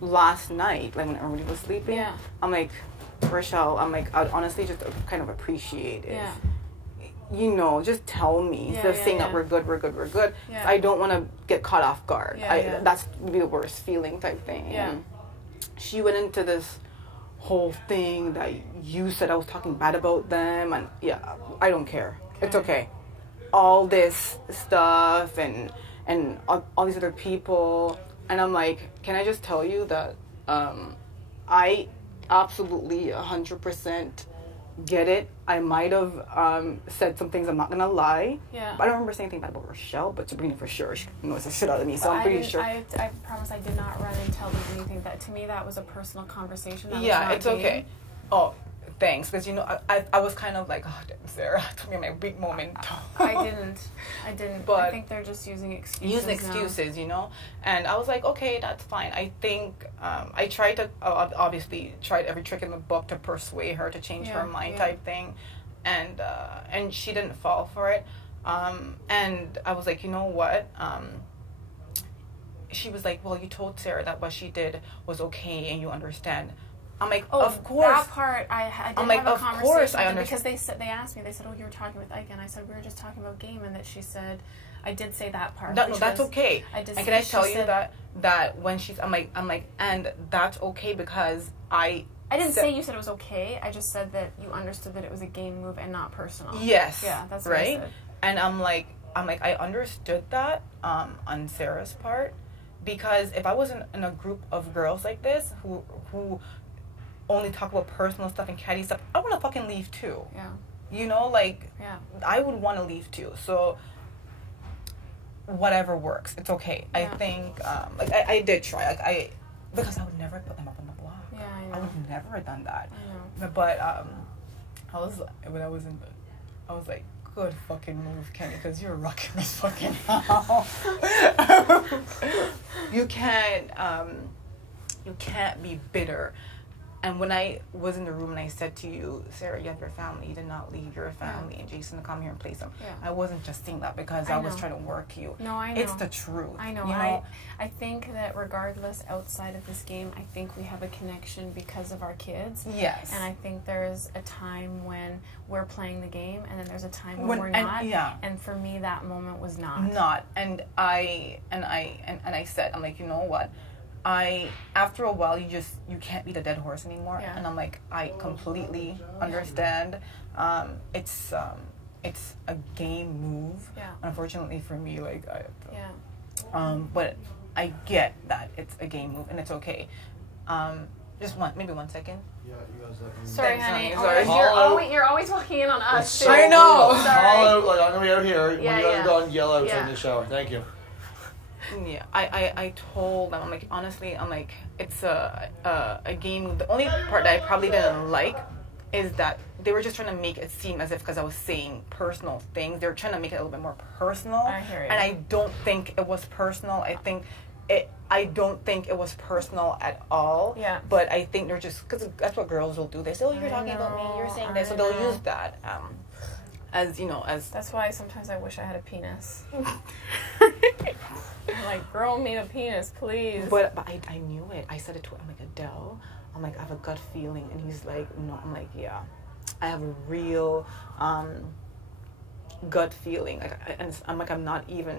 last night, like when everybody was sleeping, I'm like, Rochelle, I'm like, I'd honestly just kind of appreciate it. You know, just tell me. Instead of saying that we're good. Yeah. I don't want to get caught off guard. That's maybe the worst feeling type thing. Yeah. And she went into this whole thing that you said I was talking bad about them, and I don't care. It's okay. All this stuff and all these other people, and I'm like, can I just tell you that I absolutely 100% get it. I might have said some things, I'm not gonna lie. Yeah. But I don't remember saying anything bad about Rochelle, but Sabrina for sure, she knows the shit out of me, so I'm pretty sure. I promise I did not run and tell them anything. That to me, that was a personal conversation. That it's okay. Oh, thanks, because you know, I was kind of like, oh, damn, Sarah, told me my big moment. I didn't. But I think they're just using excuses. You know, and I was like, okay, that's fine. I think I tried to obviously tried every trick in the book to persuade her to change her mind type thing, and she didn't fall for it. And I was like, you know what? She was like, well, you told Sarah that what she did was okay, and you understand. I'm like, of course. That part, I did have a conversation course I understand. Because they asked me, they said, oh, you were talking with IKA, and I said, we were just talking about game, and that she said, I did say that part. No, that's okay. And can I tell you that when I'm like, and that's okay because I didn't say you said it was okay. I just said that you understood that it was a game move and not personal. Yes. Yeah, that's what right. I said. And I'm like, I understood that on Sarah's part, because if I was in a group of girls like this who only talk about personal stuff and catty stuff, I want to fucking leave too. Yeah. You know, like, I would want to leave too. So, whatever works. It's okay. Yeah. I think, like, I did try. Because I would never put them up on the block. Yeah, I know. I would never have done that. I know. But, I was like, good fucking move, Kenny, because you're rocking this fucking house. You can't be bitter. And when I was in the room and I said to you, Sarah, you have your family, you did not leave your family and Jason to come here and play some. Yeah. I wasn't just saying that because I was trying to work you. No, I know. It's the truth. I know. You know? I think that regardless, outside of this game, I think we have a connection because of our kids. Yes. And I think there's a time when we're playing the game, and then there's a time when we're not. Yeah. And for me, that moment was not. Not. And I said, I'm like, you know what? After a while, you can't beat a dead horse anymore. Yeah. And I'm like, I completely understand. It's a game move. Yeah. Unfortunately for me, like, but I get that it's a game move and it's okay. Just maybe 1 second. Yeah, you guys let me. Sorry, honey. Sorry. You're always walking in on us. So I know. Sorry. Like, I'm gonna be out here. When you guys are done, yell out in the shower. Thank you. Yeah, I told them, I'm like, honestly, I'm like, it's a game. The only part that I probably didn't like is that they were just trying to make it seem as if, because I was saying personal things, they were trying to make it a little bit more personal. I hear you. And I don't think it was personal. I don't think it was personal at all. Yeah. But I think they're just, because that's what girls will do. They say, oh, you're talking about me, you're saying this, so they'll use that. As that's why sometimes I wish I had a penis. I'm like, grow me a penis, please. But I knew it. I said it to him. I'm like, Adele, I'm like, I have a gut feeling. And he's like, no. I'm like, yeah. I have a real gut feeling. And I'm like, I'm not even,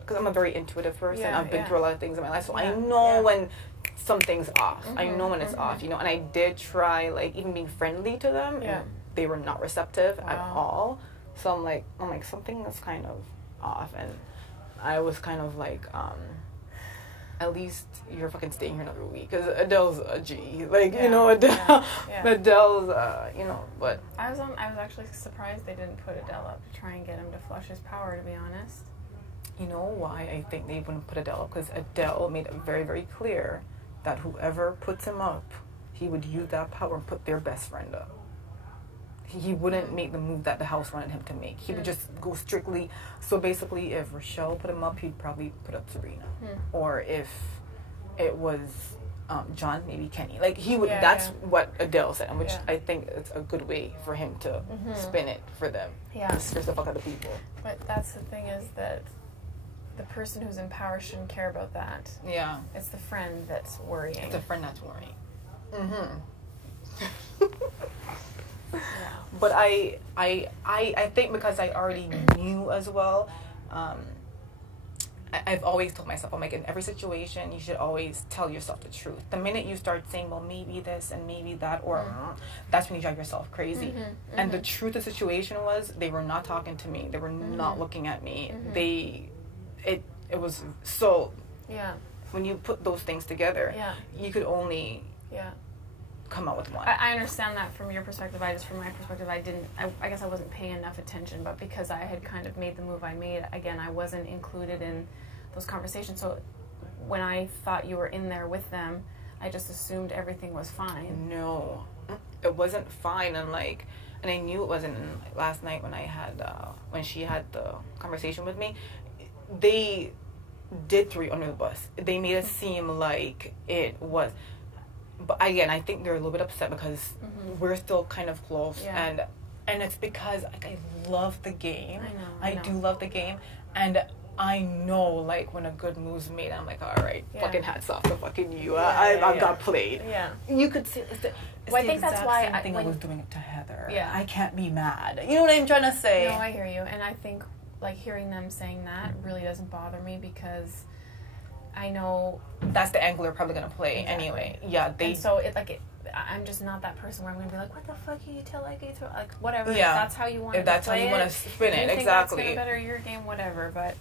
because I'm a very intuitive person. Yeah, I've been through a lot of things in my life. So I know when something's off. Mm-hmm, I know when it's off, you know. And I did try, like, even being friendly to them. Yeah. They were not receptive at all. So I'm like, something is kind of off. And I was kind of like, at least you're fucking staying here another week, because Adele's a G, like, you know, Adele, Adele's, you know, but. I was actually surprised they didn't put Adele up to try and get him to flush his power, to be honest. You know why I think they wouldn't put Adele up? Because Adele made it very, very clear that whoever puts him up, he would use that power and put their best friend up. He wouldn't make the move that the house wanted him to make. He would just go strictly. So basically, if Rochelle put him up, he'd probably put up Sabrina. Or if it was John, maybe Kenny. Like, he would. That's what Adele said, which I think it's a good way for him to spin it for them. Yeah. Just scare the fuck out of people. But that's the thing, is that the person who's in power shouldn't care about that. Yeah. It's the friend that's worrying. It's the friend that's worrying. Yeah. But I think because I already knew as well, I've always told myself, I'm like, in every situation, you should always tell yourself the truth. The minute you start saying, well, maybe this and maybe that, or that's when you drive yourself crazy. And the truth of the situation was, they were not talking to me. They were not looking at me. It was so, when you put those things together, you could only come out with one. I understand that from your perspective. From my perspective, I guess I wasn't paying enough attention, but because I had kind of made the move I made, again, I wasn't included in those conversations. So when I thought you were in there with them, I just assumed everything was fine. No, it wasn't fine. And I knew it wasn't. Last night when I had, when she had the conversation with me, they did throw you under the bus. They made it seem like it was. But again, I think they're a little bit upset because we're still kind of close, and it's because I love the game. I do love the game, and I know when a good move's made, I'm like, all right, fucking hats off to fucking you. I got played. Yeah, you could see. I think that's why I was doing it to Heather. Yeah, I can't be mad. You know what I'm trying to say? No, I hear you, and I think hearing them saying that really doesn't bother me because I know that's the angle they're probably gonna play anyway. Yeah, and so I'm just not that person where I'm gonna be like, what the fuck you tell IKA through whatever. Yeah, if that's how you want to play it. If that's how you want to spin it, exactly. That's gonna better your game, whatever. But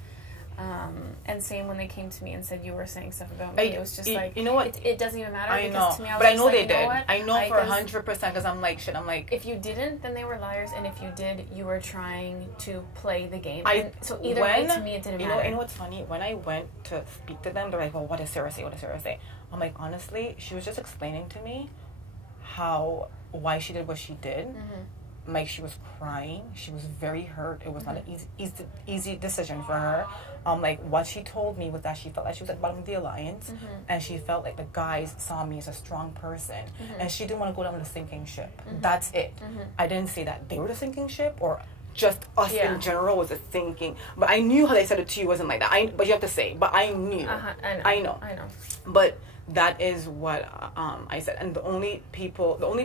and same when they came to me and said you were saying stuff about me, it was just you know what? It doesn't even matter. I know, to me, but I know they did. I know for 100% because I'm like shit. I'm like, if you didn't, then they were liars, and if you did, you were trying to play the game. So either way, to me, it didn't matter. You know what's funny? When I went to speak to them, they're like, "Well, what does Sarah say? What does Sarah say?" I'm like, honestly, she was just explaining to me why she did what she did. Like, she was crying. She was very hurt. It was not an easy decision for her. What she told me was that she felt like she was at the bottom of the alliance, and she felt like the guys saw me as a strong person, and she didn't want to go down with a sinking ship. That's it. I didn't say that they were the sinking ship, or just us in general was a sinking. But I knew how they said it to you wasn't like that. But you have to say. But I knew. I know. But that is what I said. And the only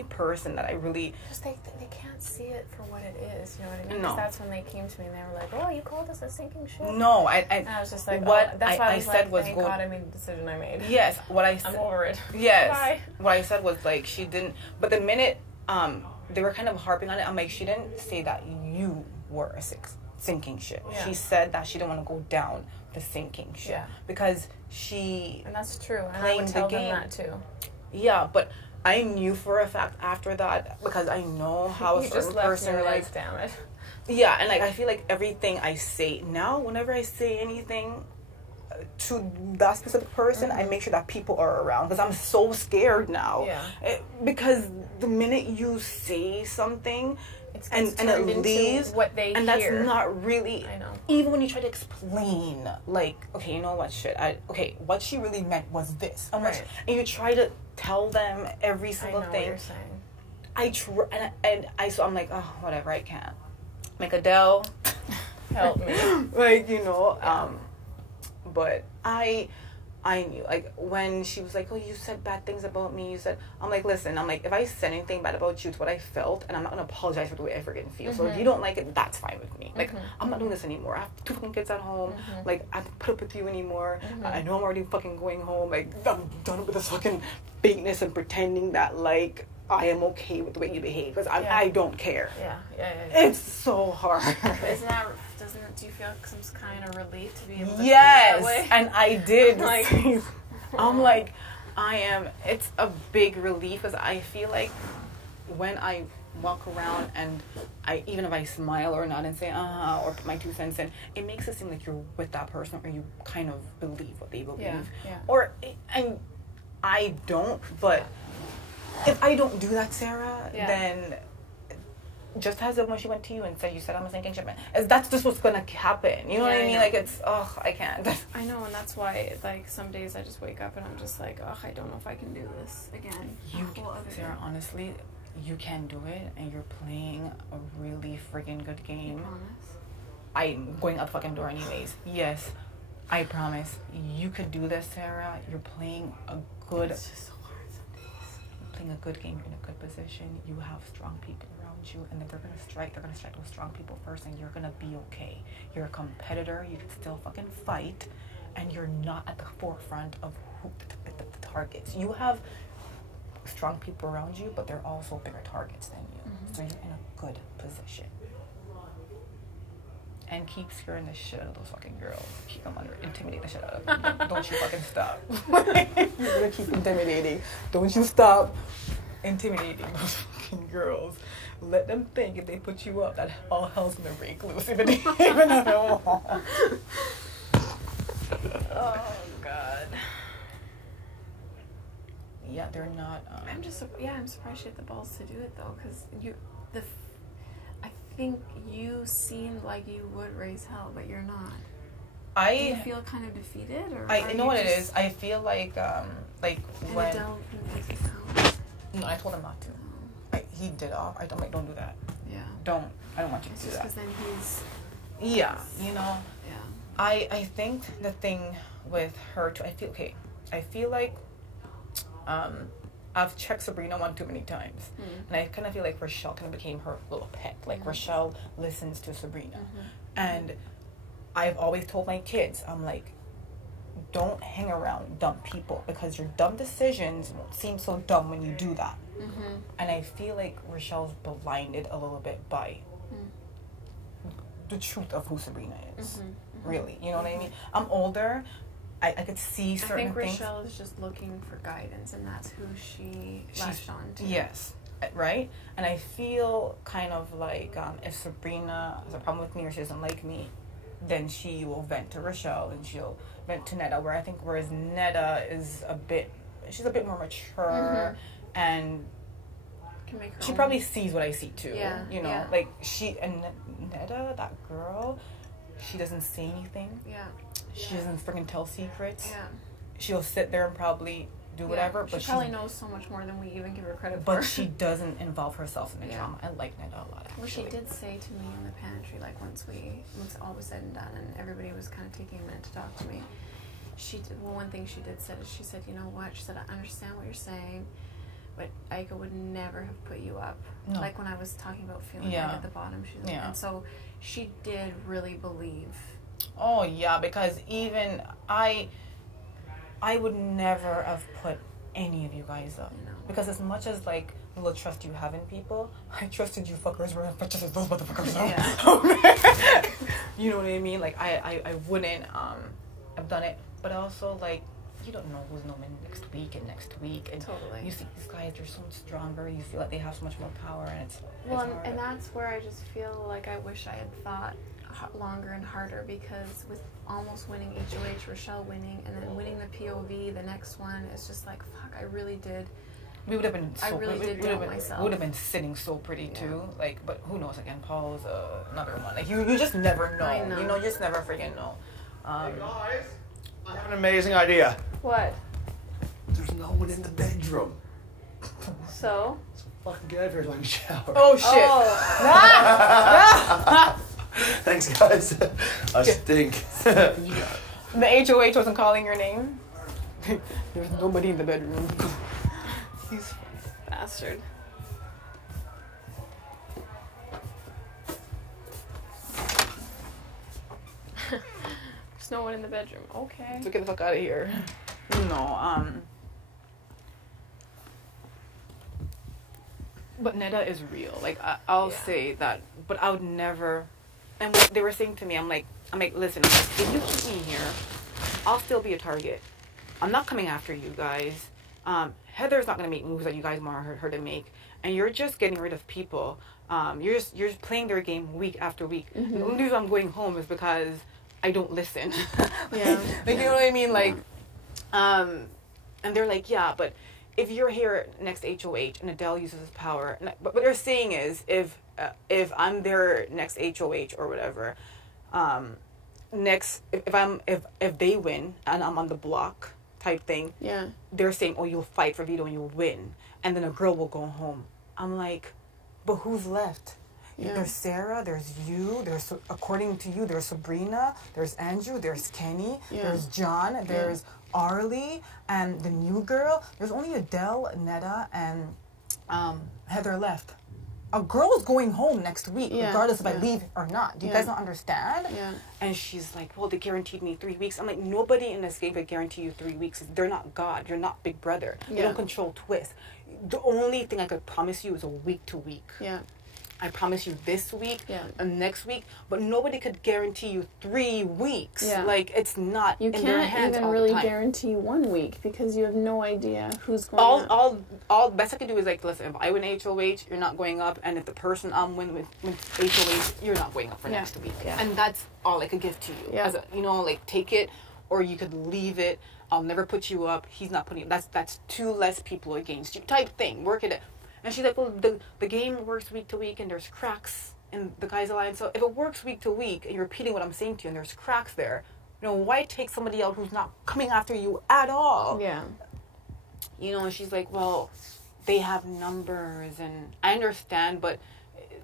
person that I really just they can't see it for what it is. You know what I mean? Because that's when they came to me and they were like, "Oh, you called us a sinking ship." No, and I was just like, what that's why I said was, "Thank God I made the decision I made." Yes, what I said. I'm over it. Yes, bye. What I said was she didn't. But the minute they were kind of harping on it, I'm like, she didn't say that you were a sinking ship. Yeah. She said that she didn't want to go down the sinking ship because she. And that's true. And I would tell them that too. Yeah, but I knew for a fact after that, because I know how a certain person is. Damn it. Yeah, and I feel like everything I say now, whenever I say anything to that specific person, I make sure that people are around, because I'm so scared now. Yeah. Because the minute you say something and it leaves, what they and hear. That's not really. I know. Even when you try to explain, okay, you know what, what she really meant was this, and and you try to tell them every single thing. What you're saying. So I'm like, oh, whatever, I can't. Like, Adele, help me. But I knew, when she was like, oh, you said bad things about me, I'm like, listen, if I said anything bad about you, it's what I felt, and I'm not going to apologize for the way I freaking feel. So if you don't like it, that's fine with me. I'm not doing this anymore. I have 2 fucking kids at home. I don't put up with you anymore. I know I'm already fucking going home. I'm done with this fucking fakeness and pretending that, I am okay with the way you behave, because I don't care. Yeah. It's so hard. Do you feel some kind of relief to be able to feel that way? And I did. I'm like, it's a big relief, because I feel like when I walk around and even if I smile or nod and say, or put my 2 cents in, it makes it seem like you're with that person, or you kind of believe what they believe. Yeah. And I don't, but if I don't do that, Sarah, then just as when she went to you and said, you said I'm a sinking ship, that's just what's gonna happen. You know what I mean? I can't. I know, and that's why, some days I just wake up and I'm just like, I don't know if I can do this again. Sarah, honestly, you can do it, and you're playing a really freaking good game. You promise? I'm going out the fucking door anyways. Yes. I promise you could do this, Sarah. You're playing a good. It's just so hard some days. You're playing a good game. You're in a good position. You have strong people around you, and then they're gonna strike. They're gonna strike those strong people first, and you're gonna be okay. You're a competitor. You can still fucking fight, and you're not at the forefront of the targets. You have strong people around you, but they're also bigger targets than you. So you're in a good position. And keep scaring the shit out of those fucking girls. Keep them under, intimidate the shit out of them. Don't you fucking stop. You're gonna keep intimidating. Don't you stop intimidating those fucking girls. Let them think if they put you up that all hell's gonna break loose. Even at all. Oh God. Yeah, they're not. I'm surprised she had the balls to do it though, because I think you seemed like you would raise hell, but you're not. Do you feel kind of defeated, or I know what it is. I feel like when. Adele makes it sound. No, I told him not to. He did off. I don't do that. Yeah. I don't want you to do that. Because then he's. Yeah, you know. Yeah. I think the thing with her too. I feel like. I've checked Sabrina one too many times, and I kind of feel like Rochelle kind of became her little pet. Like Rochelle listens to Sabrina, and I've always told my kids, I'm like, don't hang around dumb people, because your dumb decisions won't seem so dumb when you do that. And I feel like Rochelle's blinded a little bit by the truth of who Sabrina is. Really, you know what I mean? I'm older. I could see certain things. I think Rochelle is just looking for guidance, and that's who she's latched on to. Yes, right? And I feel kind of like if Sabrina has a problem with me or she doesn't like me, then she will vent to Rochelle and she'll vent to Neda, whereas Neda is she's a bit more mature and she probably sees what I see too. Yeah, you know, like Neda, that girl, she doesn't say anything. Yeah. She doesn't freaking tell secrets. Yeah. She'll sit there and probably do whatever. She probably knows so much more than we even give her credit for. But she doesn't involve herself in the drama. I like Neda a lot, actually. Well, she did say to me in the pantry, like once all was said and done and everybody was kind of taking a minute to talk to me, one thing she did said is, she said, you know what? She said, I understand what you're saying, but IKA would never have put you up. No. Like when I was talking about feeling like at the bottom. And so she did really believe. Oh yeah, because even I would never have put any of you guys up. Because as much as like the little trust you have in people, I trusted you fuckers more than I trusted those motherfuckers. You know what I mean? Like I wouldn't have done it. But also like you don't know who's coming next week, and totally. You see these guys, they're so much stronger. You feel like they have so much more power, and it's and that's where I just feel like I wish I had thought longer and harder, because with almost winning HOH, Rochelle winning, and then winning the POV, the next one, it's just like, fuck, I really did. We would have been. I really did doubt myself. We would have been sitting so pretty too. Like, but who knows? Again, Paul's another one. Like you just never know. I know. You know, you just never freaking know. Hey guys, I have an amazing idea. What? There's no one in the bedroom. So? Fucking get out of here so I can shower. Oh shit! Oh. Thanks, guys. I stink. The HOH wasn't calling your name. There's nobody in the bedroom. He's bastard. There's no one in the bedroom. Okay. So get the fuck out of here. No, But Neda is real. Like I'll say that, but I would never. And what they were saying to me, I'm like, listen, if you keep me here, I'll still be a target. I'm not coming after you guys. Heather's not gonna make moves that you guys want her to make, and you're just getting rid of people. You're just playing their game week after week. The only reason I'm going home is because I don't listen. Like, you know what I mean? Like, and they're like, yeah, but if you're here next HOH and Adele uses his power, but what they're saying is if I'm their next HOH or whatever, if they win and I'm on the block type thing, they're saying, oh, you'll fight for veto and you'll win, and then a girl will go home. I'm like, but who's left? There's Sarah, there's you, there's, according to you, there's Sabrina, there's Andrew, there's Kenny, there's John, there's Arlie, and the new girl. There's only Adele, Netta, and Heather left. A girl's going home next week, regardless if I leave or not. Do you guys not understand? Yeah. And she's like, well, they guaranteed me 3 weeks. I'm like, nobody in this game could guarantee you 3 weeks. They're not God. You're not Big Brother. They don't control twists. The only thing I could promise you is a week to week. Yeah. I promise you this week and next week, but nobody could guarantee you 3 weeks. Yeah. Like, it's not in their hands all the time. You can't even really guarantee 1 week because you have no idea who's going all best I can do is, like, listen, if I win HOH, you're not going up, and if the person I'm win with HOH, you're not going up for next week. Yeah. And that's all I could give to you. Yeah. As a, you know, like, take it, or you could leave it. I'll never put you up. He's not putting you up. That's 2 less people against you type thing. Work it out. And she's like, well, the game works week to week, and there's cracks in the guys' alliance. So if it works week to week, and you're repeating what I'm saying to you, and there's cracks there, you know, why take somebody else who's not coming after you at all? Yeah. You know, and she's like, well, they have numbers, and I understand, but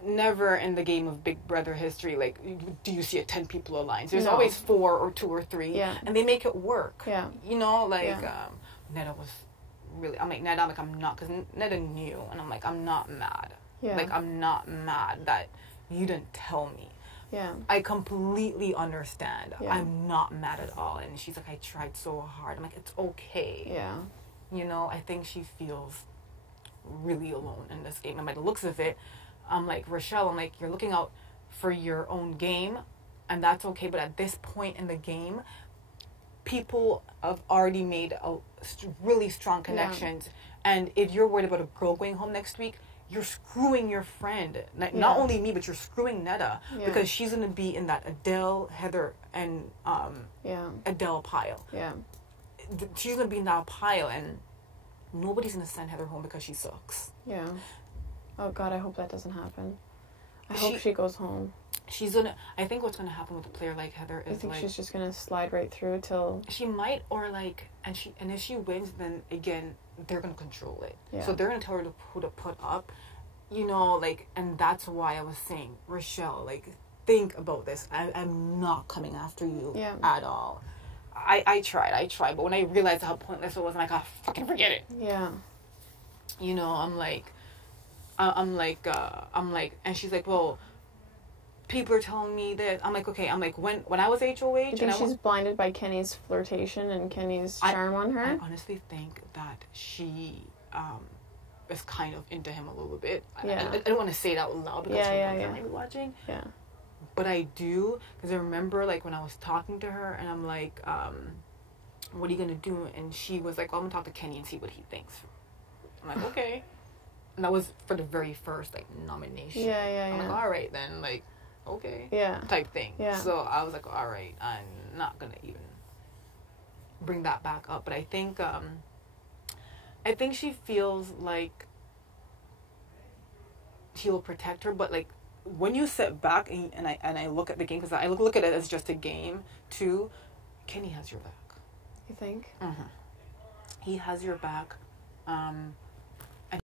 never in the game of Big Brother history, like, do you see a 10 people alliance? There's always 4 or 2 or 3, and they make it work. Yeah. You know, like, Netta was really, I'm like, Netta, I'm not, because Netta knew, and I'm like, I'm not mad. Yeah. Like, I'm not mad that you didn't tell me. Yeah. I completely understand. Yeah. I'm not mad at all. And she's like, I tried so hard. I'm like, it's okay. Yeah. You know, I think she feels really alone in this game. And by the looks of it, I'm like, Rochelle, I'm like, you're looking out for your own game, and that's okay. But at this point in the game, people have already made really strong connections. Yeah. And if you're worried about a girl going home next week, you're screwing your friend. Not only me, but you're screwing Netta. Yeah. Because she's going to be in that Adele, Heather, and Adele pile. Yeah. She's going to be in that pile, and nobody's going to send Heather home because she sucks. Yeah. Oh, God, I hope that doesn't happen. I hope she goes home. I think what's gonna happen with a player like Heather is, I think, like, she's just gonna slide right through till she might, or like, and if she wins, then again they're gonna control it. Yeah. So they're gonna tell her who to put up, you know, like, and that's why I was saying, Rochelle, like, think about this. I'm not coming after you at all. I tried, but when I realized how pointless it was, I'm like, oh, fucking forget it. Yeah. You know, I'm like, and she's like, well, people are telling me this. I'm like, okay. I'm like, when I was HOH, you think she's blinded by Kenny's flirtation and Kenny's charm on her? I honestly think that she is kind of into him a little bit. Yeah. I don't want to say it out loud because she might be watching. Yeah. But I do, because I remember, like, when I was talking to her, and I'm like, what are you gonna do? And she was like, well, I'm gonna talk to Kenny and see what he thinks. I'm like, okay. And that was for the very first, like, nomination. I'm like, all right then, like, okay. Yeah. Type thing. Yeah. So I was like, all right, I'm not gonna even bring that back up. But I think she feels like he'll protect her. But, like, when you sit back and I look at the game, because I look at it as just a game too, Kenny has your back. You think? Mm-hmm. He has your back.